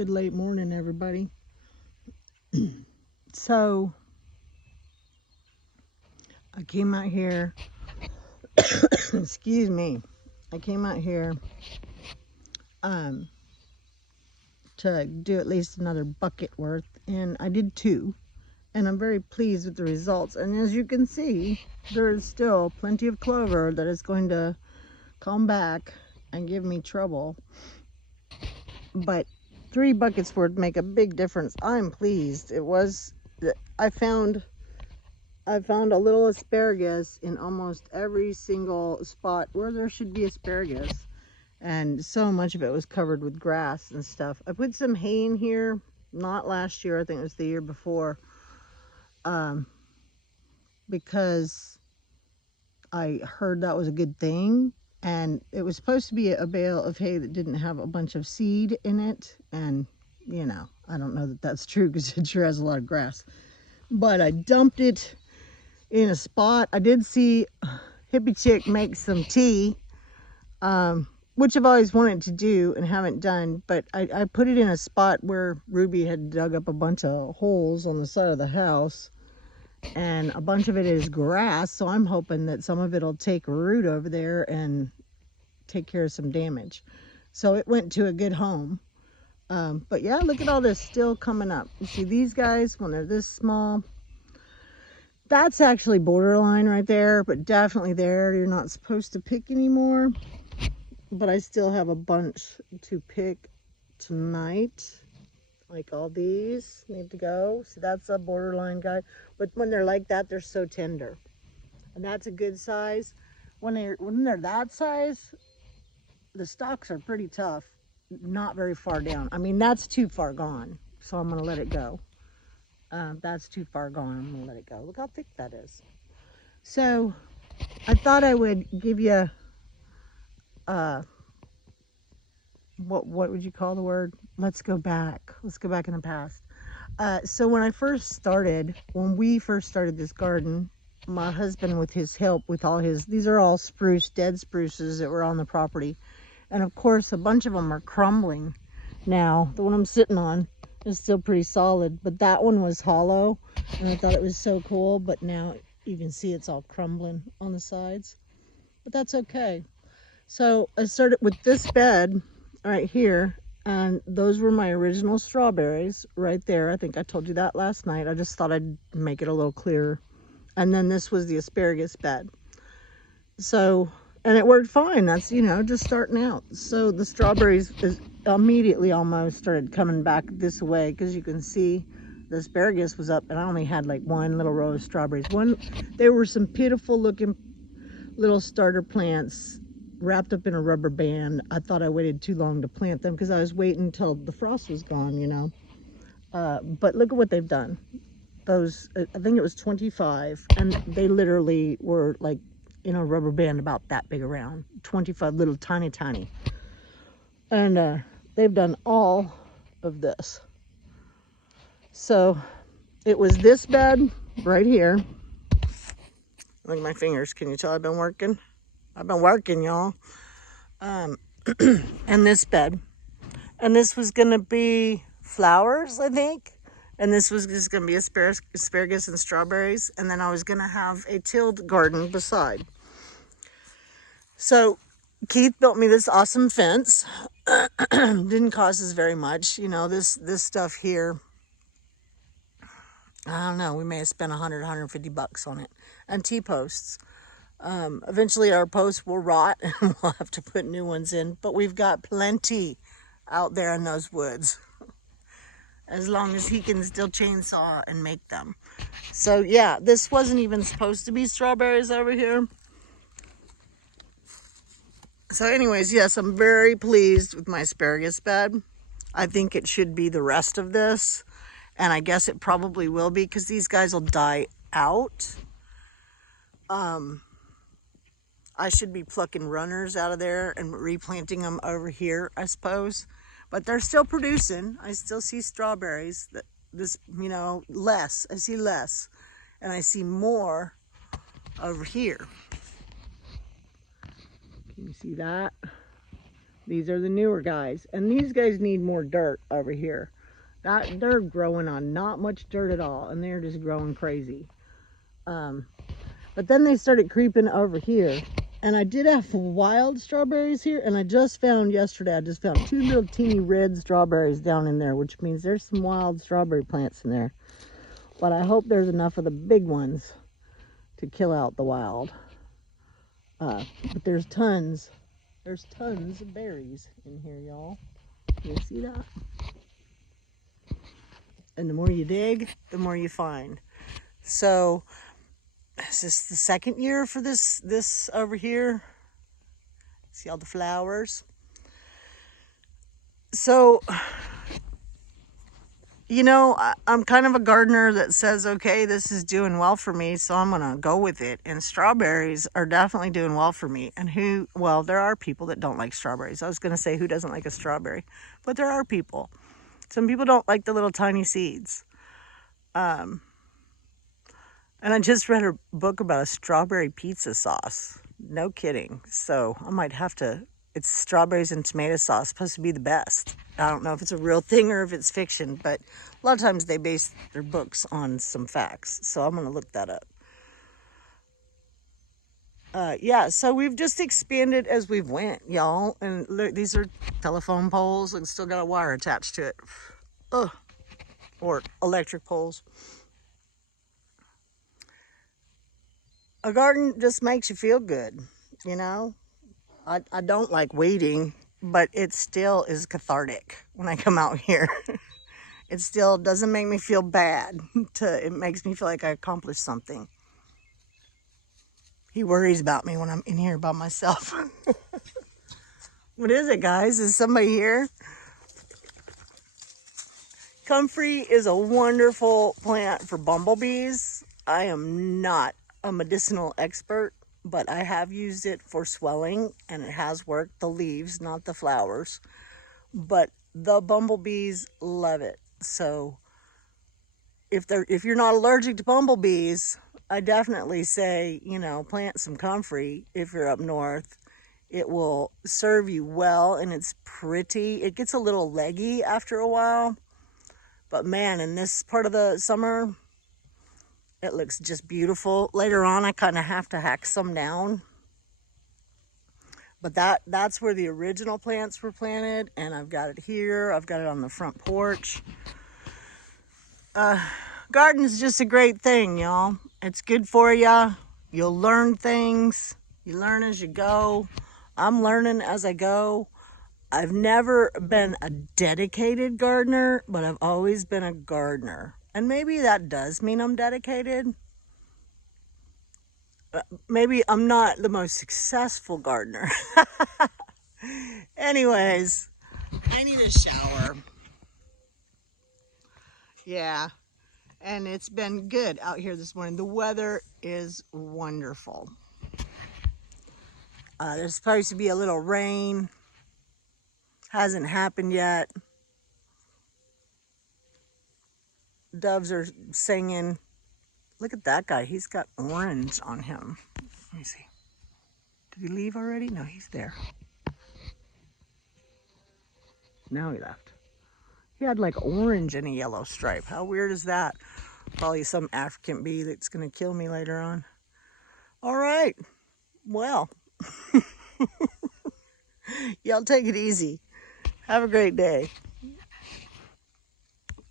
Good late morning, everybody. So I came out here, excuse me, I came out here um, to do at least another bucket worth, and I did 2, and I'm very pleased with the results. And as you can see, there is still plenty of clover that is going to come back and give me trouble, but 3 buckets worth make a big difference. I'm pleased. I found a little asparagus in almost every single spot where there should be asparagus. And so much of it was covered with grass and stuff. I put some hay in here, not last year, I think it was the year before, because I heard that was a good thing. And it was supposed to be a bale of hay that didn't have a bunch of seed in it. And, you know, I don't know that that's true because it sure has a lot of grass. But I dumped it in a spot. I did see Hippie Chick make some tea, which I've always wanted to do and haven't done, but I put it in a spot where Ruby had dug up a bunch of holes on the side of the house, and a bunch of it is grass, so I'm hoping that some of it will take root over there and take care of some damage. So it went to a good home. But yeah, look at all this still coming up. You see these guys, when they're this small, that's actually borderline right there, but definitely there. You're not supposed to pick anymore. But I still have a bunch to pick tonight. Like all these need to go. So that's a borderline guy. But when they're like that, they're so tender. And that's a good size. When they're that size, the stalks are pretty tough. Not very far down. I mean, that's too far gone. So I'm going to let it go. That's too far gone. I'm going to let it go. Look how thick that is. So I thought I would give you what would you call the word? Let's go back in the past. So when we first started this garden, my husband, with his help, with all his, these are all dead spruces that were on the property, and of course a bunch of them are crumbling now. The one I'm sitting on is still pretty solid, but that one was hollow, and I thought it was so cool, but now you can see it's all crumbling on the sides, but that's okay. So I started with this bed right here, and those were my original strawberries right there. I think I told you that last night. I just thought I'd make it a little clearer. And then this was the asparagus bed. So, and it worked fine. That's, you know, just starting out. So the strawberries immediately almost started coming back this way, because you can see the asparagus was up, and I only had like one little row of strawberries. There were some pitiful looking little starter plants wrapped up in a rubber band. I thought I waited too long to plant them because I was waiting until the frost was gone, you know. But look at what they've done. Those, I think it was 25, and they literally were like in a rubber band about that big around. 25 little tiny. And they've done all of this. So it was this bed right here. Look at my fingers. Can you tell I've been working? I've been working, y'all. And this bed. And this was going to be flowers, I think. And this was just going to be asparagus and strawberries. And then I was going to have a tilled garden beside. So Keith built me this awesome fence. Didn't cost us very much. You know, this stuff here, I don't know, we may have spent 150 bucks on it. And T-posts. Eventually our posts will rot and we'll have to put new ones in, but we've got plenty out there in those woods, as long as he can still chainsaw and make them. So yeah, this wasn't even supposed to be strawberries over here. So anyways, yes, I'm very pleased with my asparagus bed. I think it should be the rest of this, and I guess it probably will be, because these guys will die out. I should be plucking runners out of there and replanting them over here, I suppose. But they're still producing. I still see strawberries. This, you know, less. I see less. And I see more over here. Can you see that? These are the newer guys. And these guys need more dirt over here. They're growing on not much dirt at all, and they're just growing crazy. But then they started creeping over here. And I did have wild strawberries here, and I just found yesterday, I just found 2 little teeny red strawberries down in there, which means there's some wild strawberry plants in there. But I hope there's enough of the big ones to kill out the wild. But there's tons of berries in here, y'all. You see that? And the more you dig, the more you find. So, is this the second year for this over here? See all the flowers? So, you know, I'm kind of a gardener that says, okay, this is doing well for me, so I'm going to go with it. And strawberries are definitely doing well for me. And well, there are people that don't like strawberries. I was going to say who doesn't like a strawberry, but there are people. Some people don't like the little tiny seeds. And I just read a book about a strawberry pizza sauce. No kidding. So I might have to, it's strawberries and tomato sauce, supposed to be the best. I don't know if it's a real thing or if it's fiction, but a lot of times they base their books on some facts. So I'm going to look that up. Yeah, so we've just expanded as we've went, y'all. And look, these are telephone poles. Look, still got a wire attached to it. Ugh. Or electric poles. A garden just makes you feel good, you know? I don't like weeding, but it still is cathartic when I come out here. It still doesn't make me feel bad. It makes me feel like I accomplished something. He worries about me when I'm in here by myself. What is it, guys? Is somebody here? Comfrey is a wonderful plant for bumblebees. I am not a medicinal expert, but I have used it for swelling and it has worked. The leaves, not the flowers, but the bumblebees love it. So if you're not allergic to bumblebees, I definitely say, you know, plant some comfrey if you're up north. It will serve you well, and it's pretty. It gets a little leggy after a while, but man, in this part of the summer, it looks just beautiful. Later on, I kind of have to hack some down. But that's where the original plants were planted, and I've got it here. I've got it on the front porch. Garden's just a great thing, y'all. It's good for you. You'll learn things. You learn as you go. I'm learning as I go. I've never been a dedicated gardener, but I've always been a gardener. And maybe that does mean I'm dedicated. Maybe I'm not the most successful gardener. Anyways, I need a shower. Yeah, and it's been good out here this morning. The weather is wonderful. There's supposed to be a little rain. Hasn't happened yet. Doves are singing. Look at that guy. He's got orange on him. Let me see. Did he leave already? No, he's there. Now he left. He had like orange and a yellow stripe. How weird is that? Probably some African bee that's going to kill me later on. All right. Well, y'all take it easy. Have a great day.